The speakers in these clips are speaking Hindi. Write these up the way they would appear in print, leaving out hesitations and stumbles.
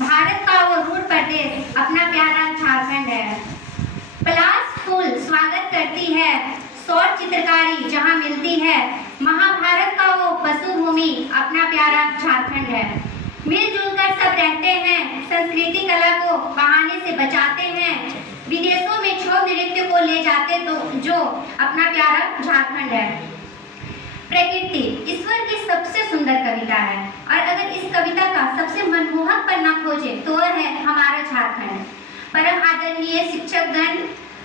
भारत का वो रूर प्रदेश अपना प्यारा झारखंड है। पलाश फूल स्वागत करती है, सौर चित्रकारी जहाँ मिलती है। महाभारत का वो पशु भूमि अपना प्यारा झारखंड है। मिलजुल कर सब रहते हैं, संस्कृति कला को बहाने से बचाते हैं। विदेशों में छौ नृत्य को ले जाते तो जो अपना प्यारा झारखंड है। प्रकृति ईश्वर की सबसे सुंदर कविता है और अगर इस कविता का सबसे मनमोहक पन्ना खोजे तो वह है हमारा झारखंड। परम आदरणीय शिक्षकगण,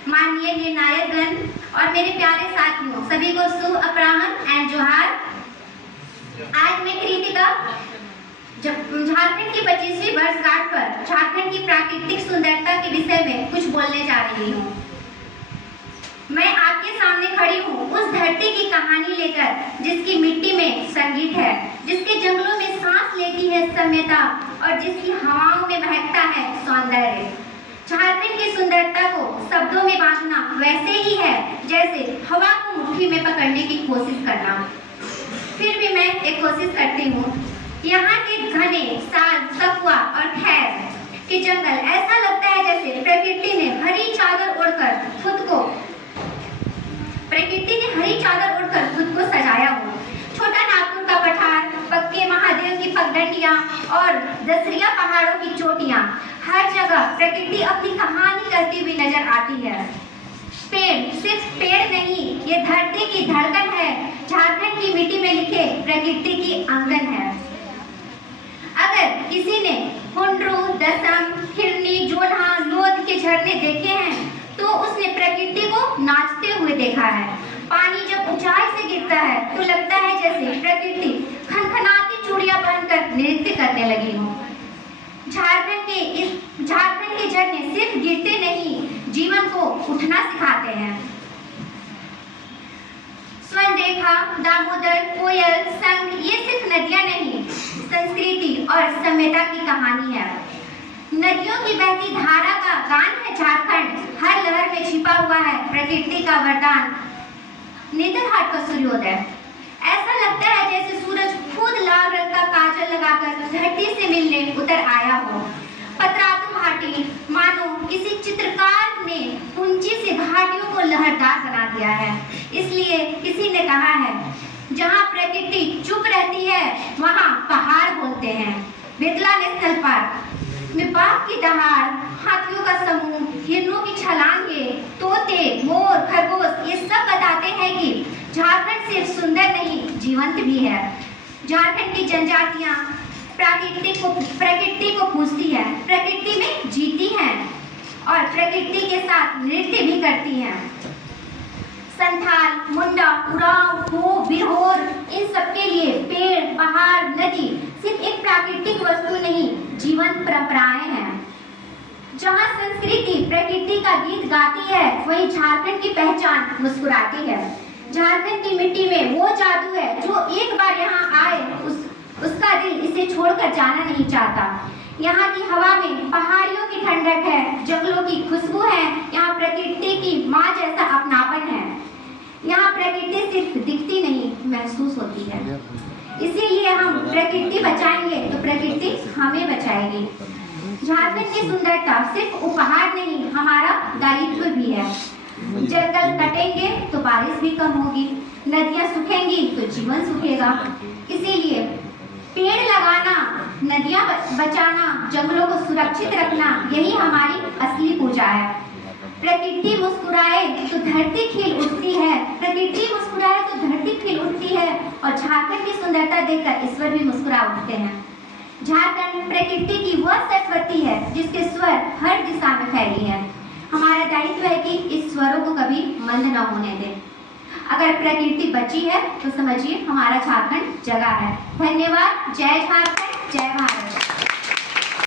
माननीय निर्णायक गण और मेरे प्यारे साथियों, सभी को शुभ अपराह्न एंड जोहार। आज मैं कृतिका झारखंड की 25वीं वर्षगांठ पर झारखंड की प्राकृतिक सुंदरता के विषय में कुछ बोलने जा रही हूँ। मैं आपके सामने खड़ी हूँ उस धरती की कहानी लेकर जिसकी मिट्टी में संगीत है, जिसके जंगलों में सांस लेती है सभ्यता और जिसकी हवाओं में महकता है सौंदर्य। झारखंड की सुंदरता को शब्दों में बांटना वैसे ही है जैसे हवा को मुट्ठी में पकड़ने की कोशिश करना। फिर भी मैं एक कोशिश करती हूँ। यहाँ के घने साल, सखुआ और खैर के जंगल ऐसा लगता है जैसे प्रकृति ने हरी चादर ओढ़कर खुद को सजाया हो। छोटा नागपुर का पठार, पक्के महादेव की पगडंडियां और दसरिया पहाड़ों की चोटियां, हर जगह प्रकृति अपनी कहानी करती हुई नजर आती है। पेड़ सिर्फ पेड़ नहीं, ये धरती की धड़कन है, झारखंड की मिट्टी में लिखे प्रकृति की आंगन है। अगर किसी ने हुंड्रू, दसम, खिरनी, जोन्हा, लोध के झरने देखे हैं तो उसने प्रकृति को नाचते हुए देखा है। पानी जब ऊंचाई से गिरता है तो लगता है जैसे प्रकृति खनखनाती चूड़ियां पहनकर नृत्य करने लगी हो। झारखंड के झरने सिर्फ गिरते नहीं, जीवन को उठना सिखाते हैं। स्वर्णरेखा, दामोदर, कोयल, संग ये सिर्फ नदियां नहीं, संस्कृति और सभ्यता की कहानी है। नदियों की बहती धारा का गान है झारखंड, हर लहर में छिपा हुआ है प्रकृति का वरदान। नेतरहाट का सूर्योदय ऐसा लगता है जैसे सूरज खुद लाल रंग का काजल लगाकर धरती से मिलने उतर आया हो। पतरातू घाटी मानो किसी चित्रकार ने ऊंची से घाटियों को लहरदार बना दिया है। इसलिए किसी ने कहा है, जहाँ प्रकृति चुप रहती है वहाँ पहाड़ बोलते हैं। बेतला नेशनल पार्क में बाघ की दहाड़, हाथियों का समूह, हिरणों की छलांगे, तोते, मोर, खरगोश ये सब बताते हैं कि झारखंड सिर्फ सुंदर नहीं, जीवंत भी है। झारखंड की जनजातियां प्रकृति को पूजती है, प्रकृति में जीती हैं और प्रकृति के साथ नृत्य भी करती हैं। संथाल, मुंडा, उरांव, हो, बिरहोर इन सब के लिए पेड़, पहाड़, नदी सिर्फ एक प्राकृतिक वस्तु नहीं, जीवंत परंपराएं हैं। जहाँ संस्कृति प्रकृति का गीत गाती है वहीं झारखंड की पहचान मुस्कुराती है। झारखंड की मिट्टी में वो जादू है जो एक बार यहाँ आए उसका दिल इसे छोड़कर जाना नहीं चाहता। यहाँ की हवा में पहाड़ियों की ठंडक है, जंगलों की खुशबू है, यहाँ प्रकृति की माँ जैसा अपनापन है। यहाँ प्रकृति सिर्फ दिखती नहीं, महसूस होती है। इसीलिए हम प्रकृति बचाएंगे तो प्रकृति हमें बचाएगी। झारखंड की सुंदरता सिर्फ उपहार नहीं, हमारा दायित्व भी है। जंगल कटेंगे तो बारिश भी कम होगी, नदियां सूखेंगी तो जीवन सूखेगा। इसीलिए पेड़ लगाना, नदियां बचाना, जंगलों को सुरक्षित रखना, यही हमारी असली पूजा है। प्रकृति मुस्कुराए तो धरती खिल उठती है, प्रकृति मुस्कुराए तो धरती खिल उठती है और झारखंड की सुंदरता देखकर ईश्वर भी मुस्कुरा उठते हैं। झारखंड प्रकृति की वह सरस्वती है जिसके स्वर हर दिशा में फैली है। हमारा दायित्व है कि इस स्वरों को कभी मंद न होने दें। अगर प्रकृति बची है तो समझिए हमारा झारखंड जगा है। धन्यवाद। जय झारखंड, जय भारत।